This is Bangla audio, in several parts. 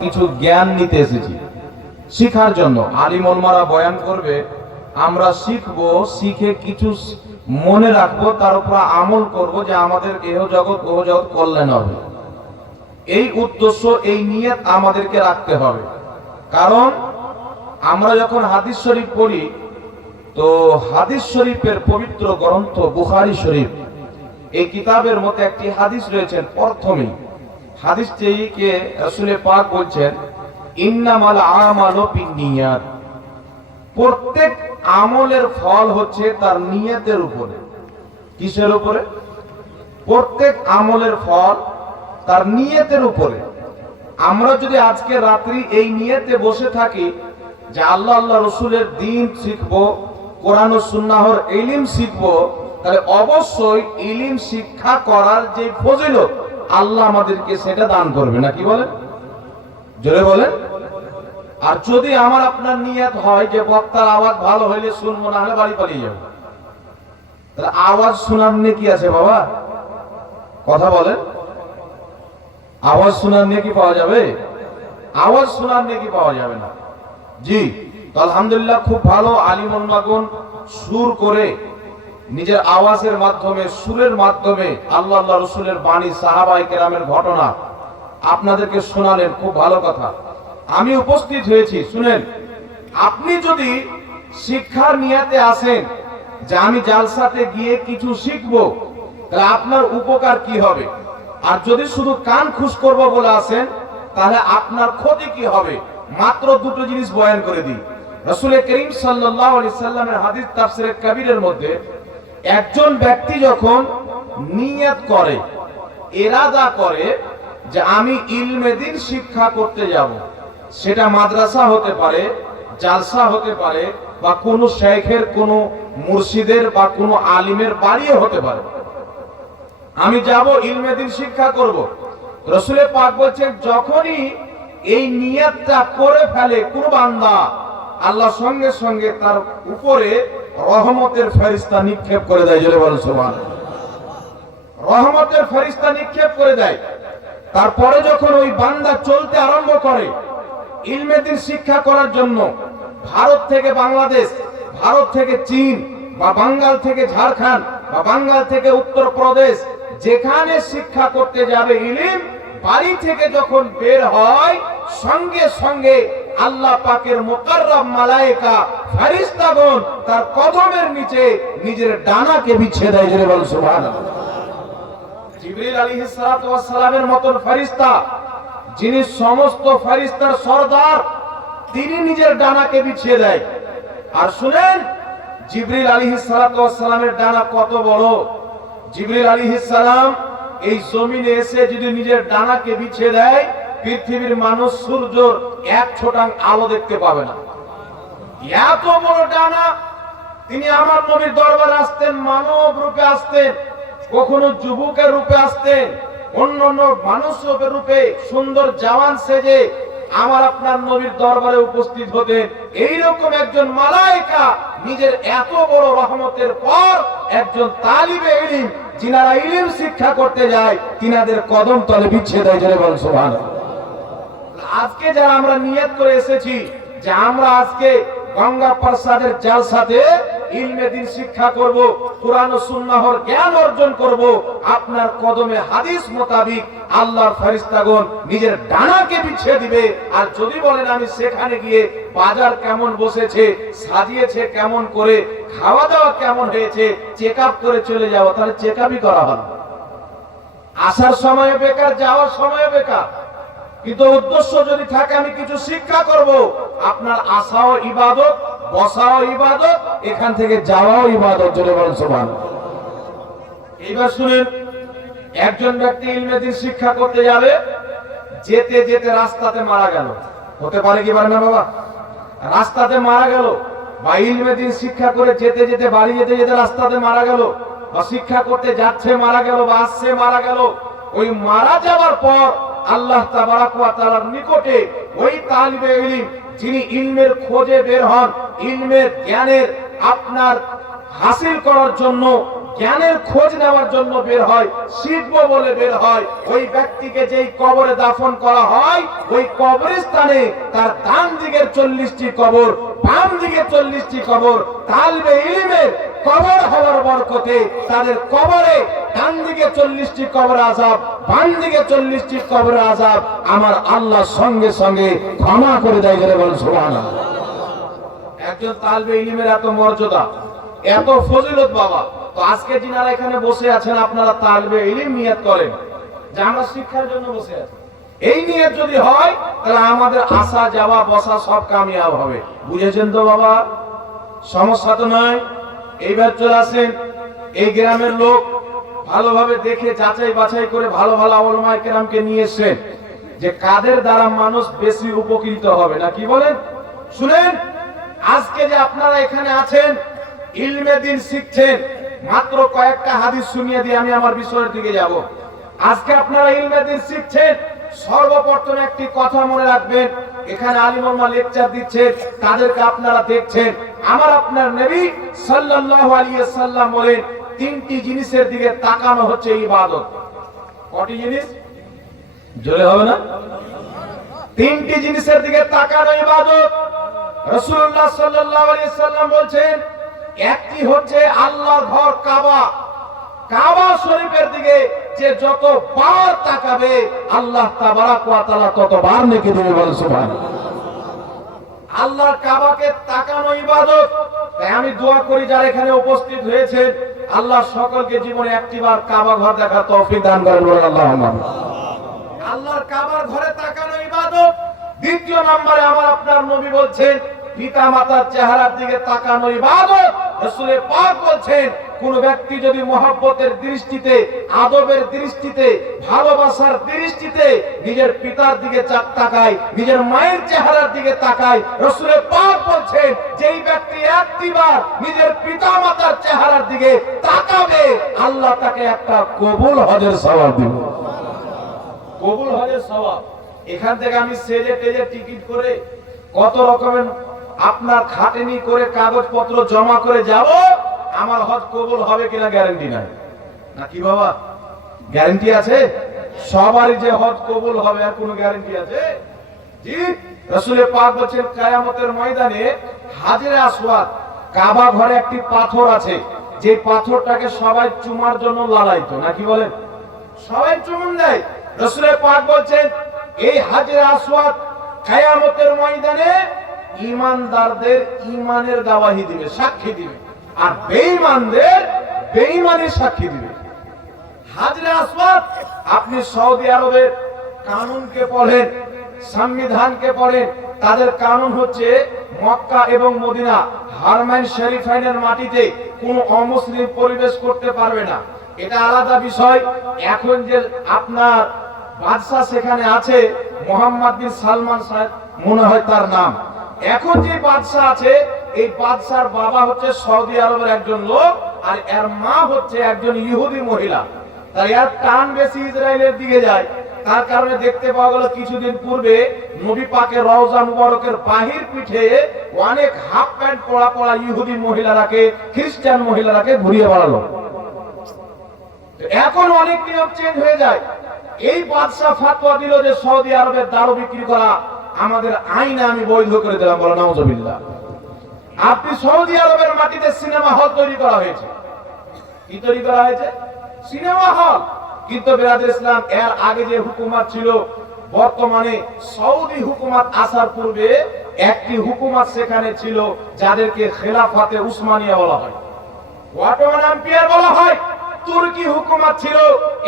কিছু জ্ঞান নিতে এসেছি, শিখার জন্য। আলিম ওলামারা বয়ান করবে, আমরা শিখবো, শিখে কিছু মনে রাখবো, তার উপর আমল করব, যে আমাদের এহ জগৎ ওহ জগৎ কল্যাণ হবে। এই উদ্দেশ্য, এই নিয়ত আমাদেরকে রাখতে হবে। কারণ আমরা যখন হাদিস শরীফ পড়ি, তো হাদিস শরীফের পবিত্র গ্রন্থ বুখারী শরীফ, এই কিতাবের মধ্যে একটি হাদিস রয়েছেন। প্রথমেই হাদিসটিকে রাসূল পাক বলছেন, ইন্নামাল আমালু বিন্নিয়াত, প্রত্যেক আমলের ফল হচ্ছে তার নিয়তের উপরে। কিসের উপরে? প্রত্যেক আমলের ফল তার নিয়তের উপরে। আমরা যদি আজকে রাত্রি এই নিয়তে বসে থাকি যে আল্লাহ আল্লাহ রসুলের দ্বীন শিখবো, কোরআন ও সুন্নাহর ইলম শিখবো, তাহলে অবশ্যই ইলম শিক্ষা করার যে ফজিলত আল্লাহ আমাদেরকে সেটা দান করবে, না কি বলেন? জোরে বলেন। আর যদি আমার আপনার নিয়ত হয় যে বক্তার আওয়াজ ভালো হইলে শুনবো, না হলে বাড়ি পালিয়ে যাবো, তাহলে আওয়াজ শোনার নেকি আছে বাবা? কথা বলেন। আওয়াজ শোনার নেকি পাওয়া যাবে? আওয়াজ শোনার নেকি পাওয়া যাবে না। জি, তো আলহামদুলিল্লাহ, খুব ভালো আলিম ওলামাগণ সুর করে নিজের আওয়াজের মাধ্যমে, সুরের মাধ্যমে আল্লাহ আল্লাহ রসুলের বাণী, সাহাবায়ে কেরামের ঘটনা আপনাদেরকে শোনালেন। খুব ভালো কথা। আমি উপস্থিত হয়েছি, শুনেন। আপনি যদি শিক্ষার নিয়তে আসেন যে আমি জালসাতে গিয়ে কিছু শিখবো, তাহলে আপনার উপকার কি হবে? আর যদি শুধু কান খুশ করবো বলে আসেন, তাহলে আপনার ক্ষতি কি হবে? মাত্র দুটো জিনিস বয়ান করে দিই। রাসূল করিম সাল্লাল্লাহু আলাইহি সাল্লামের হাদিস তাফসীরে কবিরের মধ্যে, একজন ব্যক্তি যখন নিয়ত করে, ইরাদা করে যে আমি ইলমে দ্বীন শিক্ষা করতে যাব, সেটা মাদ্রাসা হতে পারে, জালসা হতে পারে, বা কোনো শেখের, কোনো মুর্শিদের বা কোনো আলিমের বাড়িও হতে পারে, আমি যাব ইলমে দ্বীন শিক্ষা করব। রাসূল পাক বলছেন, যখনই এই নিয়তটা করে ফেলে কোন বান্দা, আল্লাহ সঙ্গে সঙ্গে তার উপরে রহমতের ফেরেশতা নিক্ষেপ করে দেয়। জোরে বলেন সুবহানাল্লাহ। রহমতের ফেরেশতা নিক্ষেপ করে দেয়। তারপরে যখন ওই বান্দা চলতে আরম্ভ করে ইলমে দ্বীন শিক্ষা করার জন্য, ভারত থেকে বাংলাদেশ, ভারত থেকে চীন, বা বাঙ্গাল থেকে ঝাড়খণ্ড, বা বাঙ্গাল থেকে উত্তরপ্রদেশ, যেখানে শিক্ষা করতে যাবে ইলম, বাড়ি থেকে যখন বের হয়, সঙ্গে সঙ্গে আল্লাহ পাকের মুকাররম মালায়েকা ফেরেশতাগণ তার কদমের নিচে নিজের ডানাকে বিছিয়ে দেয়। জোরে বলেন সুবহানাল্লাহ। জিবরিল আলাইহিস সালাতু ওয়াস সালামের মতন ফেরেশতা, যিনি সমস্ত ফেরেশতার সরদার, তিনি নিজের ডানাকে বিছিয়ে দেয়। আর শুনেন, জিবরিল আলাইহিস সালাতু ওয়াস সালামের ডানা কত বড়। জিবরিল আলাইহিস সালাম এই জমিনে এসে যদি নিজের ডানাকে বিছিয়ে দেয়, পৃথিবীর মানুষ সূর্যের এক ছোটাং আলো দেখতে পাবে না। এত বড় ডানা। তিনি আমার নবীর দরবারে আসতেন, মানব রূপে আসতেন, কখনো যুবকের রূপে আসতেন, অন্যান্য মানুষের রূপে সুন্দর জওয়ান সেজে আমার আপনার নবীর দরবারে উপস্থিত হতেন। এইরকম একজন মালায়েকা নিজের এত বড় রহমতের পর একজন তালিবে ইলম, যিনারা ইলম শিক্ষা করতে যায়, তিনাদের কদম তলে বিছিয়ে দেয়। জোরে বলেন সুবহানাল্লাহ। আজকে যারা আমরা নিয়ত করে এসেছি যে আমরা আজকে গঙ্গা প্রসাদের জালসাতে ইলমে দ্বীন শিক্ষা করব, কোরআন ও সুন্নাহর জ্ঞান অর্জন করব, আপনার কদমে হাদিস মোতাবিক আল্লাহর ফেরেশতাগণ নিজের ডানাকে বিছিয়ে দিবে। আর যদি বলেন আমি সেখানে গিয়ে বাজার কেমন বসেছে, সাজিয়েছে কেমন করে, খাওয়া দাওয়া কেমন হয়েছে, চেক আপ করে চলে যাবো, তাহলে চেক আপই করা হবে। আসার সময় বেকার, যাওয়ার সময় বেকার। কিন্তু উদ্দেশ্য যদি থাকে আমি কিছু শিক্ষা করব, আপনার আসাও ইবাদত, বসাও ইবাদত, এখান থেকে যাওয়াও ইবাদত। জোরে বলেন সুবহানাল্লাহ। এইবার শুনেন, একজন ব্যক্তি ইলমে দ্বীন শিক্ষা করতে যাবে, যেতে যেতে রাস্তাতে মারা গেল। হতে পারে কি পারে না বাবা? রাস্তাতে মারা গেল, বা ইলমে দ্বীন শিক্ষা করে যেতে যেতে, বাড়ি যেতে যেতে রাস্তাতে মারা গেল, বা শিক্ষা করতে যাচ্ছে মারা গেল, বা আসছে মারা গেল। ওই মারা যাওয়ার পর আল্লাহ তাবারাক ওয়া তাআলার নিকটে ওই তালিবে ইলম, যিনি ইলমের খোঁজে বের হন, ইলমের জ্ঞানের আপনার হাসিল করার জন্য জ্ঞানের খোঁজ নেওয়ার জন্য বের হয়, শিখবো বলে বের হয়, ওই ব্যক্তিকে যেই কবরে দাফন করা হয়, ওই কবরস্থানে তার ডান দিকের 40টি কবর, বাম দিকে 40টি কবর, তালবে ইলমের কবর হওয়ার বরকতে তাদের কবরে ডান দিকে 40টি কবর আযাব, বাম দিকে 40টি কবর আযাব আমার আল্লাহ সঙ্গে সঙ্গে ক্ষমা করে দেয়। যারা বলেন সুবহানাল্লাহ। একজন তালবে ইলমের এত মর্যাদা, এত ফজিলত বাবা। তো আজকে যিনারা এখানে বসে আছেন, আপনারা তালবে ইলম নিয়ত করেন যে আমরা শিক্ষার জন্য বসে আছি। এই নিয়ত যদি হয় তাহলে আমাদের আসা যাওয়া বসা সব কামিয়াব হবে। বুঝেছেন তো বাবা? সমস্যা তো নয়। এইবার চলে আসেন, এই গ্রামের লোক ভালোভাবে দেখে যাচাই বাছাই করে ভালো ভালো উলামায়ে কেরামকে নিয়ে এসেছেন যে কাদের দ্বারা মানুষ বেশি উপকৃত হবে, না কি বলেন? শুনেন, আজকে যে আপনারা এখানে আছেন, ইলমে দ্বীন শিখছেন, মাত্র কয়েকটা হাদিস শুনিয়ে দিয়ে আমি আমার বিষয়ের দিকে যাব। আজকে আপনারা ইলমে দ্বীন শিখছেন, সর্বপ্রথম একটি কথা মনে রাখবেন, এখানে আলিম ওলামা লেকচার দিচ্ছেন, তাদেরকে আপনারা দেখছেন। আমার আপনার নবী সাল্লাল্লাহু আলাইহি ওয়াসাল্লাম বলেন, তিনটি জিনিসের দিকে তাকানো হচ্ছে ইবাদত। কয়টি জিনিস? জোরে হবে না? তিনটি জিনিসের দিকে তাকানো ইবাদত। রাসূলুল্লাহ সাল্লাল্লাহু আলাইহি ওয়াসাল্লাম বলেন, একটি হচ্ছে আল্লাহর ঘর কাবা, কাবা শরীফের দিকে যে যতবার তাকাবে আল্লাহ তাবারাক ওয়া তাআলা ততবার নেকি দেবে। বলেন সুবহানাল্লাহ। আল্লাহর কাবাকে তাকানো ইবাদত। তাই আমি দোয়া করি যারা এখানে উপস্থিত হয়েছে, আল্লাহ সকলকে জীবনে একটিবার কাবা ঘর দেখার তৌফিক দান করেন। বলেন আল্লাহুম্মা আমিন। আল্লাহর কাবার ঘরে তাকানো ইবাদত। দ্বিতীয় নম্বরে আমার আপনার নবী বলছেন, পিতা মাতার চেহারার দিকে তাকানো ইবাদত। রাসূল পাক বলছেন, কোন ব্যক্তি যদি মহব্বতের দৃষ্টিতে, আদবের দৃষ্টিতে, ভালোবাসার দৃষ্টিতে নিজের পিতার দিকে তাকায়, নিজের মায়ের চেহারার দিকে তাকায়, রাসূল পাক বলছেন যেই ব্যক্তি একটিবার নিজের পিতা মাতার চেহারার দিকে তাকাবে আল্লাহ তাকে একটা কবুল হজের সওয়াব দিবে। কবুল হজের সওয়াব। এখান থেকে আমি সেজে টেজে টিকিট করে কত রকমের আপনার খাটেনি করে কাগজপত্র জমা করে যাব, আমার হজ কবুল হবে কিনা গ্যারান্টি নাই। নাকি বাবা? গ্যারান্টি আছে? সবারই যে হজ কবুল হবে আর কোনো গ্যারান্টি আছে? জি। রাসূল পাক বলেন, কিয়ামতের ময়দানে হাজরে আসওয়াদ, কাবা ঘরে একটি পাথর আছে, যে পাথরটাকে সবাই চুমার জন্য লালাইতো। নাকি বলেন? সবাই চুমুন দেয়। রাসূল পাক বলেন, এই হাজরে আসওয়াদ কিয়ামতের ময়দানে ঈমানদারদের ঈমানের গওয়াহি দিবে, সাক্ষী দিবে, আর বেঈমানদের বেঈমানের সাক্ষী দিবে। হাজরে আসওয়াদ, আপনি সৌদি আরবের কানুনকে পড়েন, সংবিধানকে পড়েন, তাদের কানুন হচ্ছে মক্কা এবং মদিনা হারমাইন শরীফাইনের মাটিতে কোনো অমুসলিম পরিবেশ করতে পারবে না। এটা আলাদা বিষয়। এখন যে আপনার বাদশা সেখানে আছে, মোহাম্মদ বিন সালমান সাহেব মনে হয় তার নাম। এখন যে বাদশা আছে, এই বাদশার বাবা হচ্ছে সৌদি আরবের একজন লোক, আর এর মা হচ্ছে একজন ইহুদি মহিলা। তাই এর টান বেশি ইসরায়েলের দিকে যায়। তার কারণে দেখতে পাওয়া গেল কিছুদিন পূর্বে নবী পাকের রওজা মুবারকের বাহির পিঠে অনেক হাফ প্যান্ট পরা পরা ইহুদি মহিলারাকে, খ্রিস্টান মহিলারাকে ঘুরিয়ে বেড়ালো। এখন অনেক নিয়ম চেঞ্জ হয়ে যায়। এই বাদশা ফতোয়া দিল যে সৌদি আরবের দারু বিক্রি করা আমাদের আইনে আমি বৈধ করে দিলাম। বলো নাউজুবিল্লাহ। আপনি সৌদি আরবের মাটিতে সিনেমা হল তৈরি করা হয়েছে। কি তৈরি করা হয়েছে? Cinema hall. কিন্তু বিরাদর ইসলাম, এর আগে যে হুকুমত ছিল, বর্তমানে সৌদি হুকুমত আসার পূর্বে একটি হুকুমত সেখানে ছিল যাদেরকে খেলাফাতে উসমানিয়া বলা হয়, অটোমান এম্পায়ার বলা হয়। তুর্কি হুকুমত ছিল।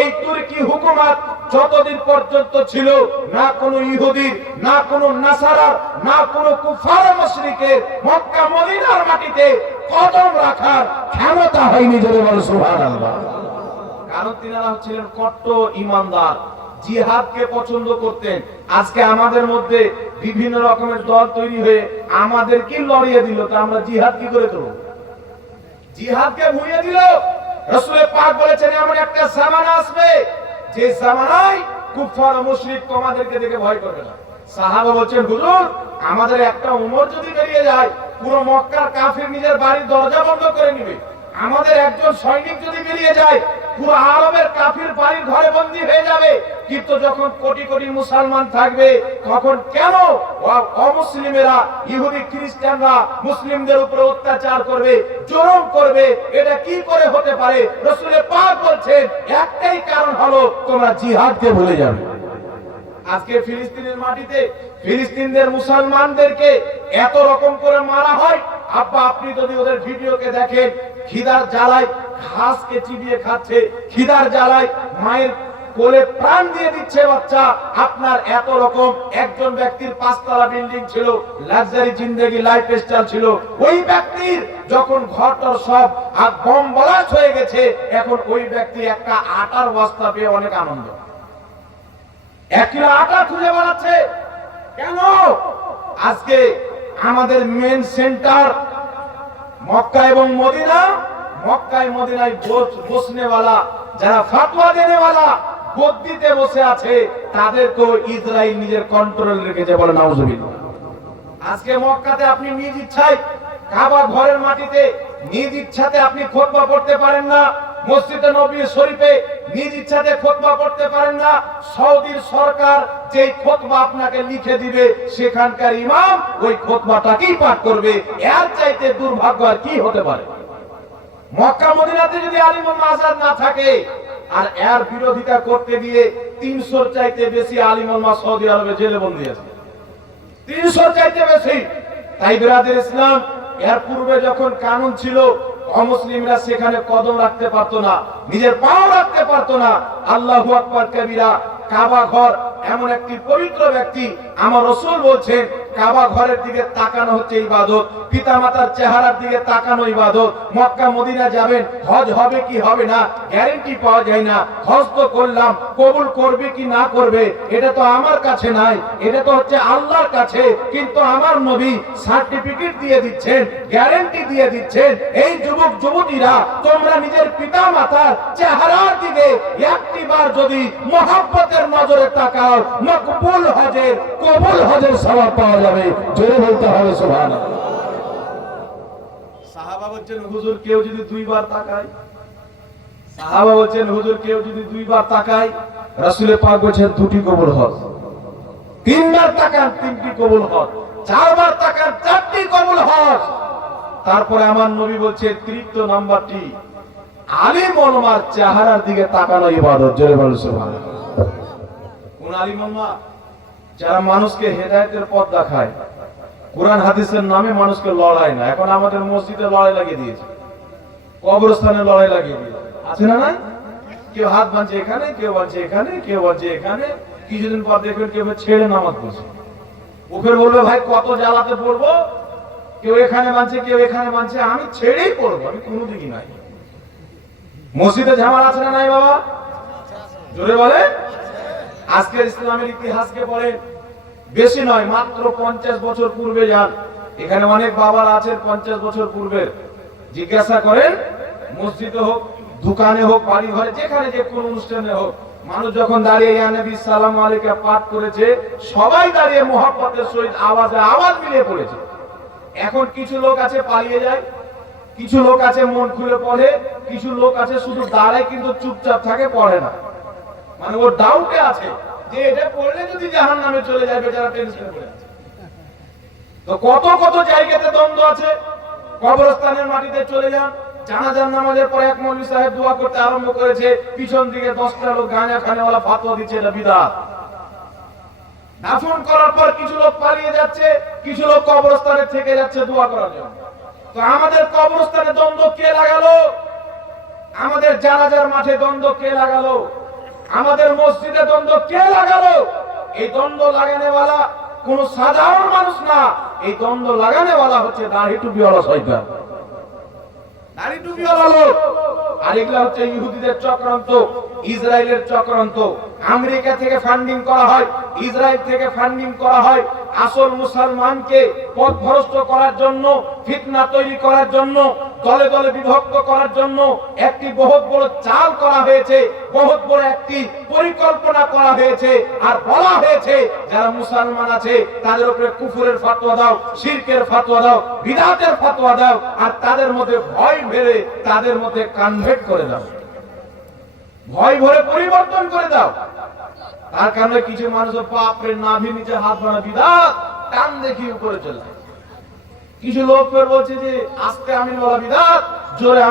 এই তুর্কি হুকুমত যতদিন পর্যন্ত ছিল, না কোনো ইহুদির, না কোনো নাসারার, না কোনো কুফার মুশরিকের মক্কা মদিনার মাটিতে কদম রাখার ক্ষমতা হয়নি। যদি বলে সুবহানাল্লাহ। কারণ তিনারা ছিলেন কট্টর ঈমানদার, জিহাদকে পছন্দ করতেন। আজকে আমাদের মধ্যে বিভিন্ন রকমের দল তৈরি হয়ে আমাদেরকে লড়িয়ে দিল, তো আমরা জিহাদ কি করে করব? জিহাদকে ভুলিয়ে দিল। রাসূল পাক বলেছেন, এমন একটা জামানা আসবে যে জামানায় কুফার ও মুশরিক তোমাদেরকে দেখে ভয় করবে না। সাহাবা বলেন, হুজুর আমাদের একটা উমর যদি বেরিয়ে যায়, পুরো মক্কার কাফির নিজের বাড়ির দরজা বন্ধ করে নেবে, আমাদের একজন সৈনিক যদি বেরিয়ে যায়, পুরো আরবের কাফির বাড়ির ঘরে বন্দী হয়ে যাবে। কিন্তু যখন কোটি কোটি মুসলমান থাকবে, তখন কেন অমুসলিমেরা, ইহুদি খ্রিস্টানরা মুসলিমদের উপরে অত্যাচার করবে, জুলুম করবে? এটা কি করে হতে পারে? রাসূল পাক বলছেন একটাই কারণ হলো তোমরা জিহাদকে ভুলে যাবে। আজকে ফিলিস্তিনের মাটিতে ফিলিস্তিনদের মুসলমানদেরকে এত রকম করে মারা হয়। আব্বা, আপনি যদি ওদের ভিডিওকে দেখেন, খিদার জ্বালায় ঘাসকে চিবিয়ে খাচ্ছে, খিদার জ্বালায় মায়ের কোলে প্রাণ দিয়ে দিচ্ছে বাচ্চা। আপনার এত রকম, একজন ব্যক্তির 5 তলা বিল্ডিং ছিল, লাক্সারি জিন্দেগি লাইফ স্টাইল ছিল। ওই ব্যক্তির যখন ঘরটার সব বম ব্লাস্ট হয়ে গেছে, এখন ওই ব্যক্তি একটা আটার বস্তা পেয়ে অনেক আনন্দ, 1 কিলো আটা খুঁজে বেড়াচ্ছে। কেন? আজকে আমাদের মেন সেন্টার মক্কা এবং মদিনা। মক্কায় মদিনায় বসনেওয়ালা, যারা ফতোয়া দেনেওয়ালা গদ্দিতে বসে আছে, তাদেরকেও ইসরায়েল নিজের কন্ট্রোল রেখেছে, বলে নাউজুবিল্লাহ। আজকে মক্কাতে আপনি নিজ ইচ্ছায় কাবা ঘরের মাটিতে নিজ ইচ্ছাতে আপনি খুতবা পড়তে পারেন না। মসজিদে নববী শরীফে নিজ ইচ্ছাতে খুতবা পড়তে পারেন না। সৌদির সরকার যেই খুতবা আপনাকে লিখে দিবে, সেখানকার ইমাম ওই খুতবাটাকেই পাঠ করবে। এর চাইতে দুর্ভাগ্য আর কি হতে পারে? মক্কা মদিনাতে যদি আলিমুল মাজার না থাকে, আর এর বিরোধিতা করতে গিয়ে 300 চাইতে বেশি আলিমুল মা সৌদি আরবে জেলে বন্দী আছে, 300 চাইতে বেশি। তাই বিরাদের ইসলাম, এর পূর্বে যখন কানুন ছিল, অমুসলিমরা সেখানে কদম রাখতে পারতো না, নিজের পাও রাখতে পারতো না। আল্লাহু আকবার কবিরা। কাবা ঘর এমন একটি পবিত্র ব্যক্তি, আমার রাসূল বলছেন কাবা ঘরের দিকে তাকানো হচ্ছে ইবাদত, পিতামাতার চেহারার দিকে তাকানো ইবাদত। মক্কা মদিনা যাবেন, হজ হবে কি হবে না গ্যারান্টি পাওয়া যায় না। হজ তো করলাম, কবুল করবে কি না করবে এটা তো আমার কাছে নাই, এটা তো হচ্ছে আল্লাহর কাছে। কিন্তু আমার নবী সার্টিফিকেট দিয়ে দিচ্ছেন, গ্যারান্টি দিয়ে দিচ্ছেন, এই যুবক যুবতীরা তোমরা নিজের পিতামাতার চেহারার দিকে একটিবার যদি মহব্বতের নজরে তাকাও, মকবুল হজের, কবুল হজের সওয়াব পাওয়া যাবে। জোরে বলতে হবে সুবহানাল্লাহ। সাহাবা বলছেন হুজুর কেউ যদি 2 বার তাকায়, সাহাবা বলছেন হুজুর কেউ যদি 2 বার তাকায়, রাসূল পাক বলেন 2টি কবুল হজ। 3 বার তাকান, 3টি কবুল হজ। 4 বার তাকান, 4টি কবুল হজ। তারপরে আমার নবী বলছেন তৃতীয় নাম্বারটি আলিম ওলামার চেহারার দিকে তাকানো ইবাদত। জোরে বলুন সুবহানাল্লাহ। কোন আলিম ওলামা? যারা মানুষকে হেদায়েতের পথ দেখায়, কোরআন হাদিসের নামে মানুষকে লড়াই না। এখন আমাদের মসজিদে লড়াই লাগিয়ে দিয়েছে, কবরস্থানে লড়াই লাগিয়ে দিয়েছে, আছে না? না, কেউ হাত বাঁধছে এখানে, কেউ বাঁধছে এখানে, কেউ বাঁধছে এখানে। কিছুদিন পর দেখবেন কেউ ছেড়ে নামাজ পড়ছে, ওকে বলবে ভাই কত জ্বালাতে পড়বো, কেউ এখানে বাঁধছে, কেউ এখানে বাঁধছে, আমি ছেড়েই পড়বো, আমি কোনো দিকই নাই। মসজিদে ঝামেলা আছে না নাই বাবা? জোরে বলে। আজকের ইসলামের ইতিহাসকে পড়ে, বেশি নয় মাত্র 50 বছর পূর্বে যান, এখানে অনেক বাবার আছেন 50 বছর পূর্বের, জিজ্ঞাসা করেন মসজিদে হোক, দোকানে হোক, বাড়ি ঘরে, যেখানে যে কোন অনুষ্ঠানে হোক, মানুষ যখন দাঁড়িয়ে ইয়া নবী সালামু আলাইকা পাঠ করেছে, সবাই দাঁড়িয়ে মুহাব্বতের সহিত আওয়াজে আওয়াজ মিলিয়ে পড়েছে। এখন কিছু লোক আছে পালিয়ে যায়, কিছু লোক আছে মন খুলে পড়ে, কিছু লোক আছে শুধু দাঁড়ায় কিন্তু চুপচাপ থাকে, পড়ে না। মানে ও ডাউটে আছে যে এটা পড়লে যদি জাহান্নামে চলে যায়, বেচারা টেনশনে পড়ে আছে। তো কত কত জায়গাতে দ্বন্দ্ব আছে। কবরস্থানের মাটিতে চলে যান, জানাজার নামাজের পর এক মৌলভী সাহেব দোয়া করতে আরম্ভ করেছে, পিছন দিকে 10টা লোক গাঁজা খানেওয়ালা ফাতোয়া দিচ্ছে এটা বিদআত। দাফন করার পর কিছু লোক পালিয়ে যাচ্ছে, কিছু লোক কবরস্থানে থেকে যাচ্ছে দোয়া করার জন্য। তো আমাদের কবরস্থানে দ্বন্দ্ব কে লাগালো? আমাদের জানাজার মাঠে দ্বন্দ্ব কে লাগালো? আমাদের মসজিদে দ্বন্দ্ব কে লাগালো? এই দ্বন্দ্ব লাগানেওয়ালা কোন সাধারণ মানুষ না, এই দ্বন্দ্ব লাগানেওয়ালা হচ্ছে দাড়ি টুপিওয়ালা শয়তান, দাড়ি টুপিওয়ালা লোক। আর এগুলা হচ্ছে ইহুদিদের চক্রান্ত, ইসরায়েলের চক্রান্ত। আমেরিকা থেকে ফান্ডিং করা হয়, ইসরায়েল থেকে ফান্ডিং করা হয়, আসল মুসলমানকে পথভ্রষ্ট করার জন্য, ফিতনা তৈরি করার জন্য। দলে দলে বিভক্ত করার জন্য একটি বহুত বড় চাল করা হয়েছে, বহুত বড় একটি পরিকল্পনা করা হয়েছে। আর বলা হয়েছে যারা মুসলমান আছে তাদের উপরে কুফরের ফতোয়া দাও, শিরকের ফতোয়া দাও, বিদআতের ফতোয়া দাও, আর তাদের মধ্যে ভয় ভরে তাদের মধ্যে কনভার্ট করে দাও, ভয় ভরে পরিবর্তন করে দাও। তার কারণে কিছু মানুষ বাপরে নাভি নিচে হাত বানা বিদআত, কান দেখি উপরে চলে যায়। কিছু লোক বলছে যে আস্তে আমিন বলা বিদআত, জোরে